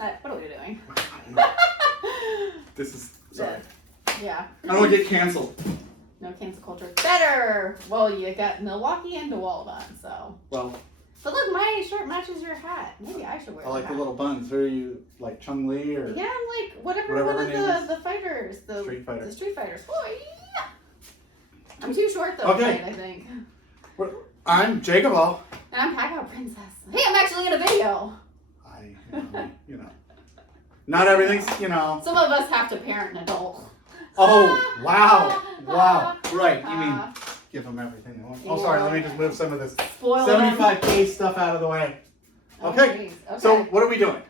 What are we doing? This is, sorry. Yeah. I don't want to get canceled. No cancel culture. Better! Well, you got Milwaukee and DeWalt on, so. Well. But look, my shirt matches your hat. Maybe I should wear I like hat. the little buns. Who are you, like Chung Li or? Yeah, I'm like whatever one of the fighters. The Street Fighter. The Street Fighters. Oh, yeah. I'm too short though, okay. I think. I'm JakeOfALL. And I'm PACKOUT Princess. Hey, I'm actually in a video. You know. Not everything's, you know. Some of us have to parent an adult. Oh, wow. Wow. Right. You mean give them everything they want. Oh, sorry. Let me just move some of this 75K stuff out of the way. Okay. So what are we doing?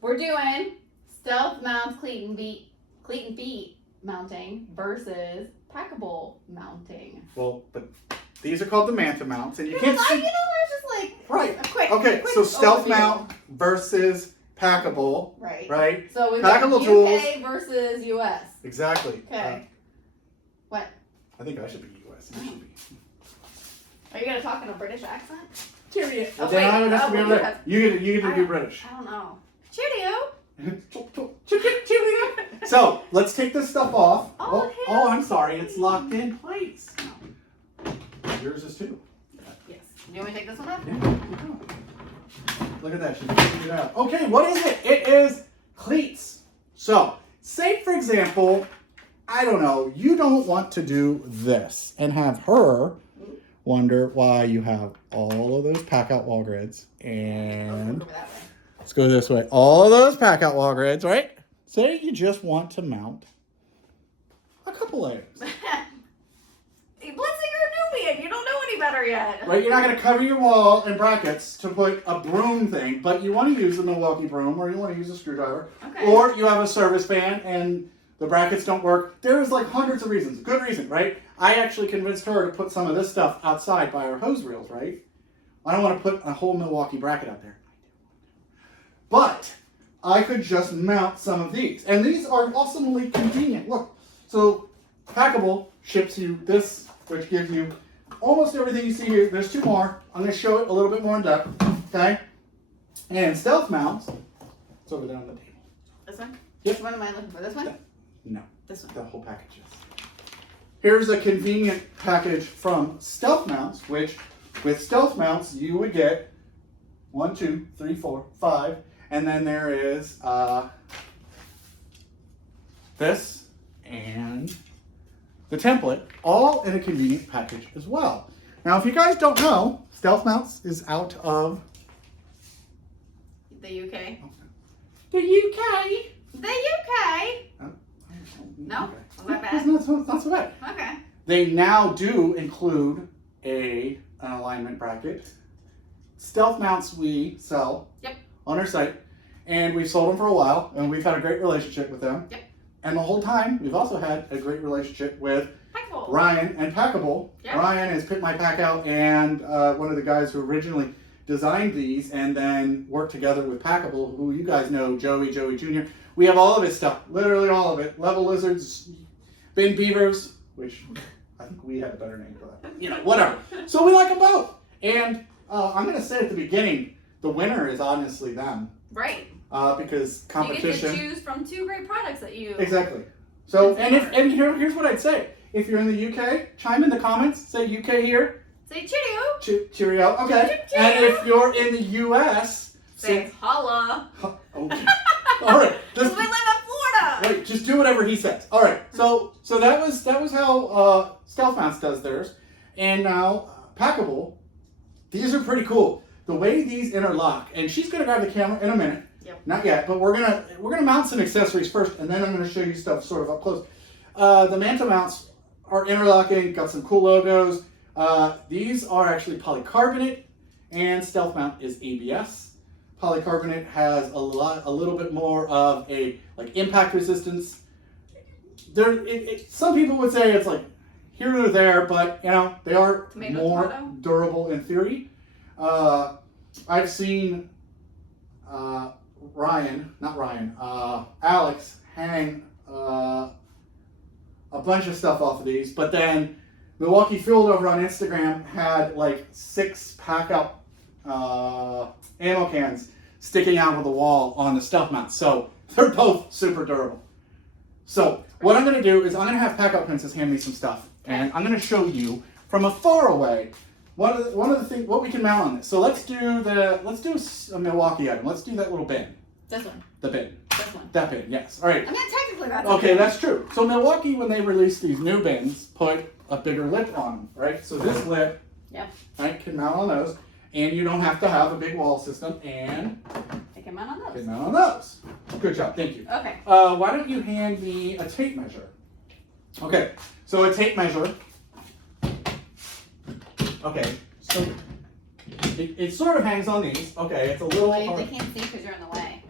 We're doing StealthMounts cleat and feet mounting versus Packible mounting. Well, but these are called the Manta Mounts, and you can't see. You know, we're just like right. A quick, okay. So StealthMount versus Packible. Right. Right. So we've Packible got tools. UK versus US. Exactly. Okay. What? I think I should be US. You should be. Are you gonna talk in a British accent? Cheerio. Oh, then I would have to be able to. You get to do British. I don't know. Cheerio. So let's take this stuff off. Oh, I'm sorry. It's locked in place. Yours is too. Yes. You want me to take this one off? Yeah. Look at that. She figured it out. Okay, what is it? It is cleats. So, say for example, I don't know, you don't want to do this and have her wonder why you have all of those PACKOUT wall grids and let's go this way. All of those PACKOUT wall grids, right? Say you just want to mount a couple layers. You don't know any better yet. Right, you're not going to cover your wall in brackets to put a broom thing, but you want to use the Milwaukee broom or you want to use a screwdriver. Okay. Or you have a service fan and the brackets don't work. There's like hundreds of reasons. Good reason, right? I actually convinced her to put some of this stuff outside by our hose reels, right? I don't want to put a whole Milwaukee bracket out there. But I could just mount some of these. And these are awesomely convenient. Look, so Packible ships you this, which gives you almost everything you see here. There's two more. I'm going to show it a little bit more in depth. Okay? And StealthMounts, it's over there on the table. This one? Yep. Which one am I looking for? This one? No. This one. The whole package is. Here's a convenient package from StealthMounts, which with StealthMounts you would get 1, 2, 3, 4, 5, and then there is this and the template, all in a convenient package as well. Now, if you guys don't know, StealthMounts is out of the UK. The UK. The UK. No, okay. my bad. It's not so bad. Okay. They now do include an alignment bracket. StealthMounts we sell on our site, and we've sold them for a while, and we've had a great relationship with them. Yep. And the whole time, we've also had a great relationship with Packible. Ryan and Packible. Yep. Ryan is Pick My PACKOUT and one of the guys who originally designed these and then worked together with Packible, who you guys know, Joey Jr. We have all of his stuff, literally all of it. Level Lizards, Bin Beavers, which I think we had a better name for that. You know, whatever. So we like them both. And I'm going to say at the beginning, the winner is honestly them. Right. Because competition. You get to choose from two great products that you. Exactly. So, and here's what I'd say. If you're in the UK, chime in the comments. Say UK here. Say cheerio. Cheerio. Okay. Cheerio. And if you're in the US, say holla. Okay. All right. Because we live in Florida. Right. Just do whatever he says. All right. So that was how StealthMounts does theirs, and now Packible. These are pretty cool. The way these interlock, and she's gonna grab the camera in a minute. Yep. Not yet, but we're gonna mount some accessories first, and then I'm gonna show you stuff sort of up close. The Manta Mounts are interlocking, got some cool logos. These are actually polycarbonate, and StealthMount is ABS. Polycarbonate has a little bit more of a like impact resistance. Some people would say it's like here or there, but you know they are more durable in theory. I've seen Alex hang a bunch of stuff off of these, but then Milwaukee Field over on Instagram had like 6 PACKOUT ammo cans sticking out of the wall on the StealthMount. So they're both super durable. So what I'm going to do is I'm going to have PACKOUT Princess hand me some stuff, and I'm going to show you from afar away one of the things what we can mount on this. So let's do a Milwaukee item. Let's do that little bin. This one. The bin. This one. That bin. Yes. All right. I mean, technically that's okay. That's true. So Milwaukee, when they released these new bins, put a bigger lip on them, right? So this lip, right, can mount on those, and you don't have to have a big wall system, and it can mount on those. Can mount on those. Good job. Thank you. Okay. Why don't you hand me a tape measure? Okay. So a tape measure. Okay. So it sort of hangs on these. Okay. It's a little Well, hard. they can't see because you're in the way.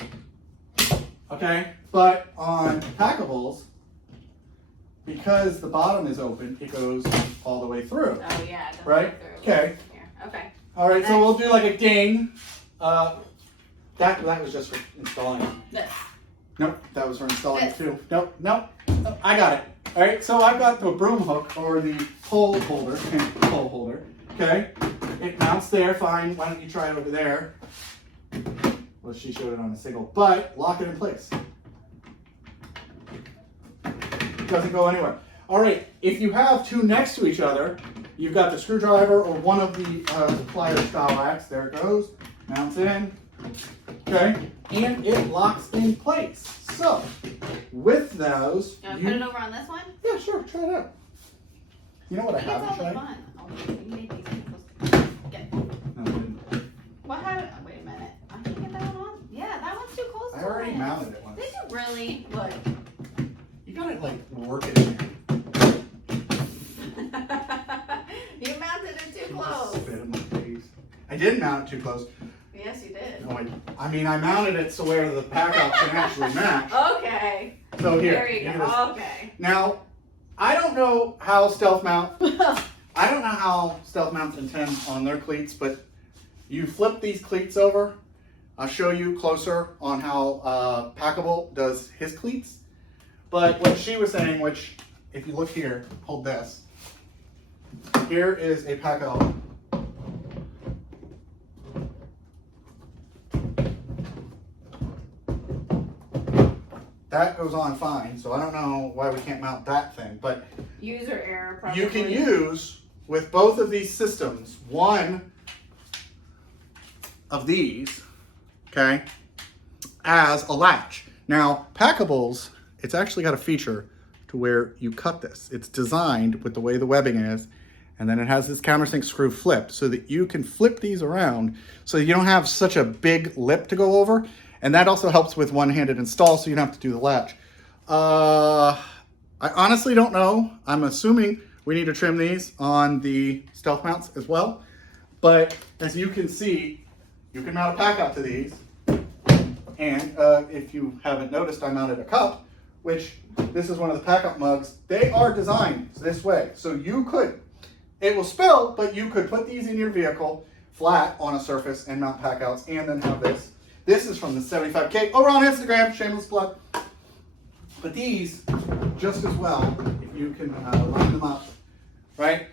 Okay. But on packables, because the bottom is open, it goes all the way through. Oh yeah. It doesn't Right? go through. Okay. Here. Okay. All right. So we'll do like a ding. That was just for installing it. This. Nope, that was for installing it too. Nope, I got it. All right, so I've got the broom hook or the pole holder. Okay, it mounts there. Fine. Why don't you try it over there? Well, she showed it on a single, but lock it in place. It doesn't go anywhere. All right, if you have two next to each other, you've got the screwdriver or one of the plier style racks. There it goes. Mounts in. Okay, and it locks in place. So, with those, You want to put it over on this one? Yeah, sure, try it out. You know what I haven't It's all tried? fun. Oh, you made these people get. No, I didn't. What happened? Oh, wait a minute. I can get that one on. Yeah, that one's too close. I already mounted it once. Did you really? Look. You gotta like work it in there. You mounted it too close. Spit in my face. I did mount it too close. Yes, you did. No, I mean, I mounted it so where the PACKOUT can actually match. Okay. So here. There you go. Okay. Now, I don't know how StealthMount intend on their cleats, but you flip these cleats over. I'll show you closer on how Packible does his cleats. But what she was saying, which if you look here, hold this. Here is a PACKOUT. That goes on fine, so I don't know why we can't mount that thing, but User error, probably. you can use, with both of these systems, one of these, okay, as a latch. Now, Packables, it's actually got a feature to where you cut this. It's designed with the way the webbing is, and then it has this countersink screw flipped so that you can flip these around so you don't have such a big lip to go over. And that also helps with one-handed install, so you don't have to do the latch. I honestly don't know. I'm assuming we need to trim these on the StealthMounts as well. But as you can see, you can mount a PACKOUT to these. And if you haven't noticed, I mounted a cup, which this is one of the PACKOUT mugs. They are designed this way. So you could, it will spill, but you could put these in your vehicle flat on a surface and mount PACKOUTs and then have this. This is from the 75K over on Instagram, shameless plug. But these, just as well, if you can line them up, right?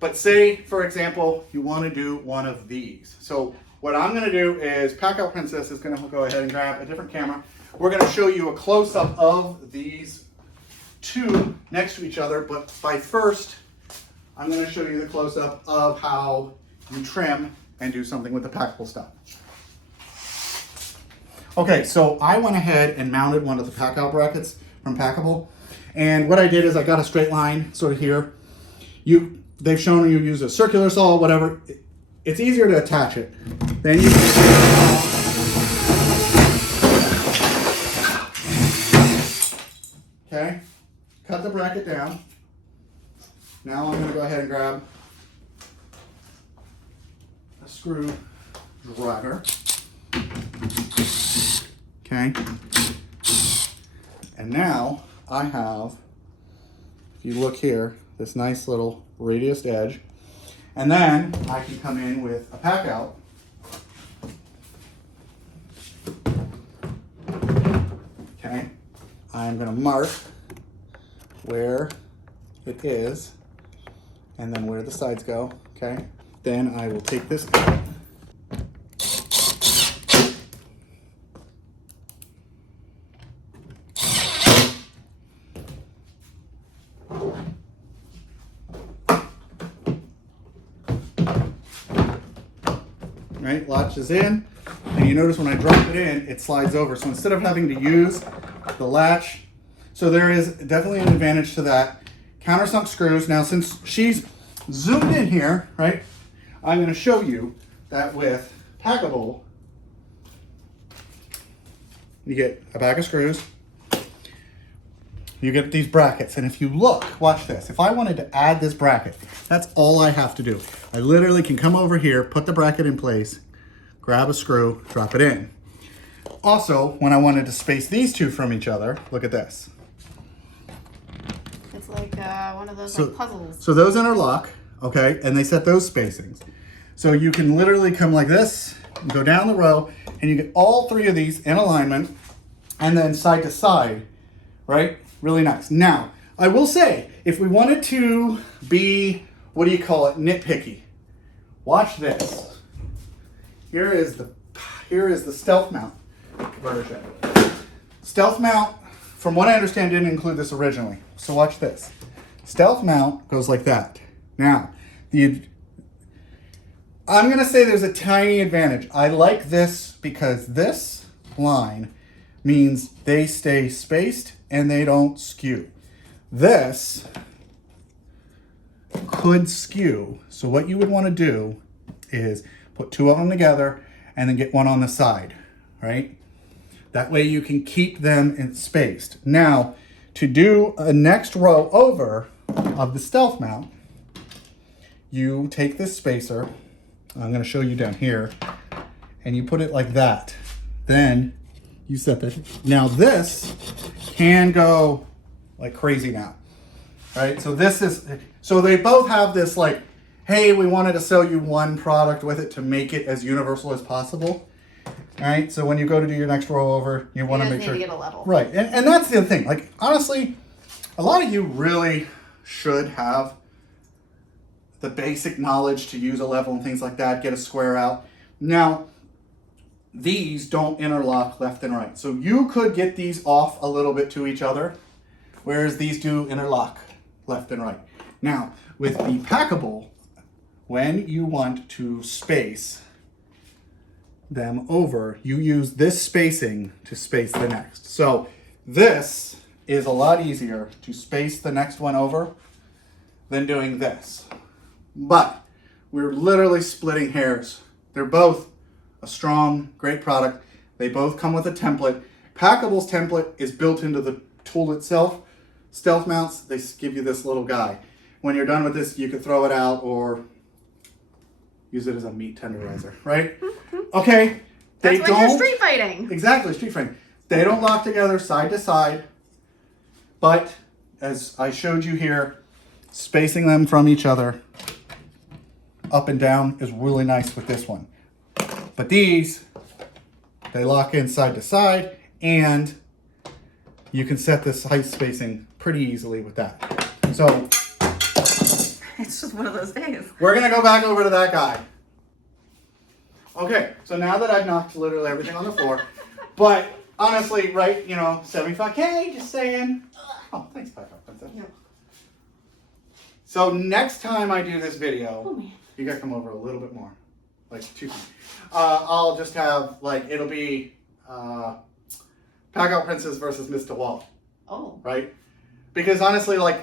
But say, for example, you want to do one of these. So what I'm going to do is PACKOUT Princess is going to go ahead and grab a different camera. We're going to show you a close-up of these two next to each other. But by first, I'm going to show you the close-up of how you trim and do something with the Packible stuff. Okay, so I went ahead and mounted one of the PACKOUT brackets from Packible. And what I did is I got a straight line sort of here. They've shown you use a circular saw, whatever. It's easier to attach it. Then you okay, cut the bracket down. Now I'm gonna go ahead and grab a screwdriver. Okay, and now I have, if you look here, this nice little radiused edge, and then I can come in with a PACKOUT. Okay, I'm going to mark where it is, and then where the sides go. Okay, then I will take this out. right? Latches in, and you notice when I drop it in, it slides over. So instead of having to use the latch, so there is definitely an advantage to that. Countersunk screws. Now, since she's zoomed in here, right, I'm going to show you that with Packible, you get a bag of screws, you get these brackets, and if you look, watch this. If I wanted to add this bracket, that's all I have to do. I literally can come over here, put the bracket in place, grab a screw, drop it in. Also, when I wanted to space these two from each other, look at this. It's like one of those like puzzles. So those interlock, okay, and they set those spacings. So you can literally come like this, and go down the row, and you get all three of these in alignment, and then side to side, right? Really nice. Now, I will say, if we wanted to be, what do you call it, nitpicky, watch this. Here is the StealthMount version. StealthMount, from what I understand, didn't include this originally. So watch this. StealthMount goes like that. Now, I'm gonna say there's a tiny advantage. I like this because this line means they stay spaced and they don't skew. This could skew. So what you would want to do is put two of them together and then get one on the side, right? That way you can keep them spaced. Now, to do a next row over of the StealthMount, you take this spacer, I'm going to show you down here, and you put it like that. Then you set this. Now this can go like crazy now, right? So this is, so they both have this like, hey, we wanted to sell you one product with it to make it as universal as possible. All right, so when you go to do your next row over, you want to make sure. You need to get a level. Right, and that's the other thing. Like, honestly, a lot of you really should have the basic knowledge to use a level and things like that, get a square out. Now, these don't interlock left and right. So you could get these off a little bit to each other, whereas these do interlock left and right. Now, with the Packible, when you want to space them over, you use this spacing to space the next. So this is a lot easier to space the next one over than doing this. But we're literally splitting hairs. They're both a strong, great product. They both come with a template. Packable's template is built into the tool itself. StealthMounts, they give you this little guy. When you're done with this, you could throw it out or use it as a meat tenderizer, right? Okay. That's when you're street fighting. Exactly, street fighting. They don't lock together side to side, but as I showed you here, spacing them from each other up and down is really nice with this one. But these, they lock in side to side, and you can set this height spacing pretty easily with that. So it's just one of those days. We're gonna go back over to that guy. Okay, so now that I've knocked literally everything on the floor, but honestly, right, you know, 75K, just saying. Oh, thanks, Princess. Yep. So next time I do this video, oh, man. You gotta come over a little bit more, like 2 feet. I'll just have, like, it'll be Packout Princess versus Mr. Wall. Oh. Right? Because honestly, like,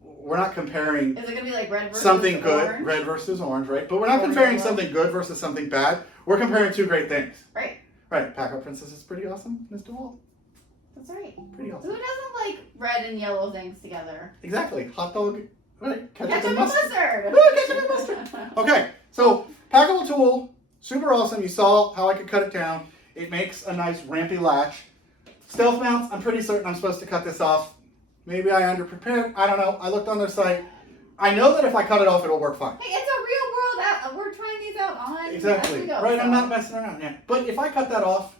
we're not comparing Is it gonna be like red versus something good, orange? red versus orange, right? But we're not comparing something good versus something bad. We're comparing two great things. Right. Right. Packout Princess is pretty awesome. Mr. Wall. That's right. Pretty awesome. Who doesn't like red and yellow things together? Exactly. Hot dog. Right. Ketchup and mustard. Woo, ketchup and mustard. Okay. So Packible tool, super awesome. You saw how I could cut it down. It makes a nice rampy latch. StealthMounts, I'm pretty certain I'm supposed to cut this off. Maybe I underprepared. I don't know. I looked on their site. I know that if I cut it off, it'll work fine. Hey, it's a real world out. We're trying these out on. Exactly. Go, right. so. I'm not messing around yet. But if I cut that off,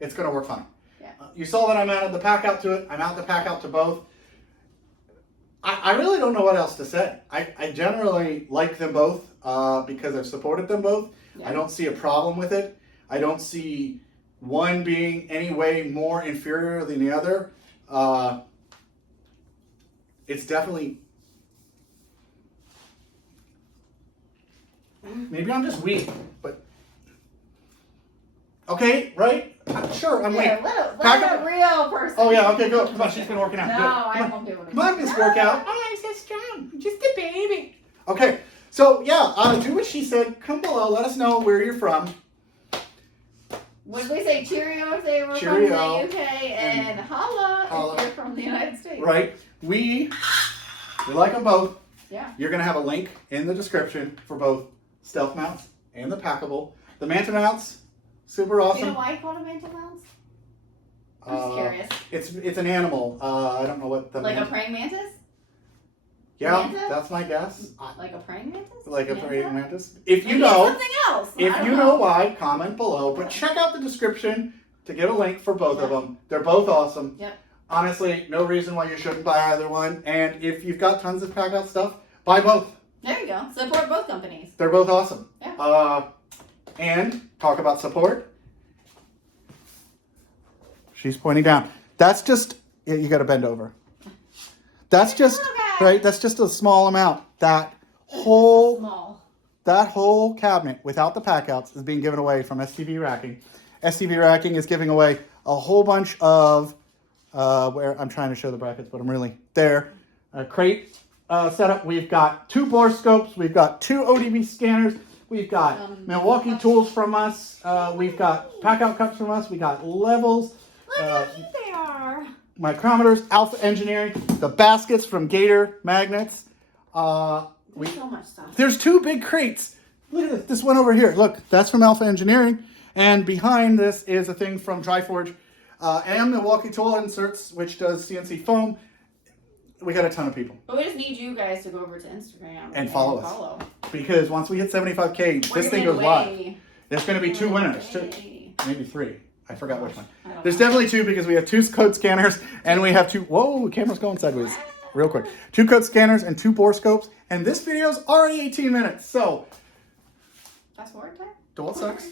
it's going to work fine. Yeah. You saw that I mounted the PACKOUT to it. I mount the PACKOUT to both. I really don't know what else to say. I generally like them both because I've supported them both. Yeah. I don't see a problem with it. I don't see one being any way more inferior than the other. It's definitely, maybe I'm just weak, but Okay, right? Sure, I'm Here, waiting. let a real person. Oh yeah, okay, go. Come on, she's been working out. No, Go. I won't be able to. Come on, Miss Workout. Oh, I'm so strong. I'm just a baby. Okay, so yeah, do what she said. Come below. Let us know where you're from. Would we say cheerio if they were Cheerio. from the UK and holla if you're from the United States? Right. We like them both. Yeah. You're going to have a link in the description for both StealthMounts and the Packible. The Manta Mounts, super awesome. Do you know why you call them Manta Mounts? I'm just curious. It's an animal. I don't know what the Like a praying mantis? Yeah, Manta? that's my guess. Like a praying mantis? Like a Manta? praying mantis. If you Maybe know, it's something else. if you know why, comment below. But check out the description to get a link for both of them. They're both awesome. Yep. Honestly, no reason why you shouldn't buy either one. And if you've got tons of PACKOUT stuff, buy both. There you go. Support both companies. They're both awesome. Yeah. And talk about support. She's pointing down. That's just, you got to bend over. That's just, right? That's just a small amount. That whole cabinet without the packouts is being given away from STV Racking. STV Racking is giving away a whole bunch of, where I'm trying to show the brackets, but I'm really there. Crate setup. We've got 2 bore scopes. We've got 2 ODB scanners. We've got Milwaukee tools from us. We've got PACKOUT cups from us. We got levels. Look how cute they are. Micrometers, Alpha Engineering, the baskets from Gator Magnets. There's so much stuff. There's 2 big crates. Look at this one over here. Look, that's from Alpha Engineering. And behind this is a thing from Triforge and Milwaukee Tool Inserts, which does CNC foam. We got a ton of people. But we just need you guys to go over to Instagram and follow us. Because once we hit 75K, this thing goes live. There's going to be 2 winners. Maybe 3. I forgot which one. There's definitely 2 because we have 2 code scanners and we have 2. Whoa, the camera's going sideways. Real quick. 2 code scanners and 2 bore scopes. And this video's already 18 minutes. So, fast forward time? Dual sucks.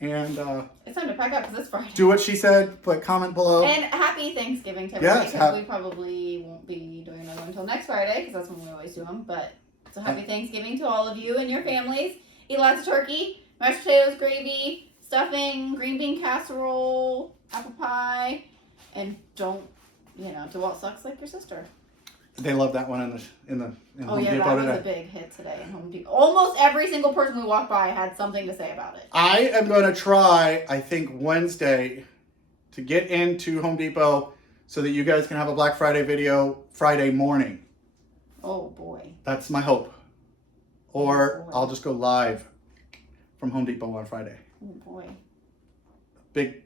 And it's time to pack up because it's Friday. do what she said. But comment below. And happy Thanksgiving to everybody. Yes, Because we probably won't be doing another one until next Friday because that's when we always do them. But so happy Thanksgiving to all of you and your families. Eat lots of turkey, mashed potatoes, gravy, stuffing, green bean casserole, apple pie, and don't, DeWalt sucks like your sister. They love that one in Home Depot that was today. a big hit today in Home Depot. Almost every single person we walked by had something to say about it. I am going to try, I think, Wednesday to get into Home Depot so that you guys can have a Black Friday video Friday morning. Oh, boy. That's my hope. Or I'll just go live from Home Depot on Friday. Oh, boy. Big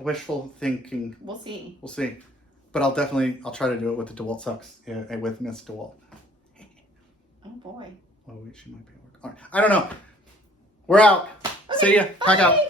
wishful thinking. We'll see. We'll see. But I'll try to do it with the DeWalt sucks. Yeah, with Miss DeWalt. Oh, boy. Oh, wait, she might be at work. All right. I don't know. We're out. Okay, See ya. Pack out. bye.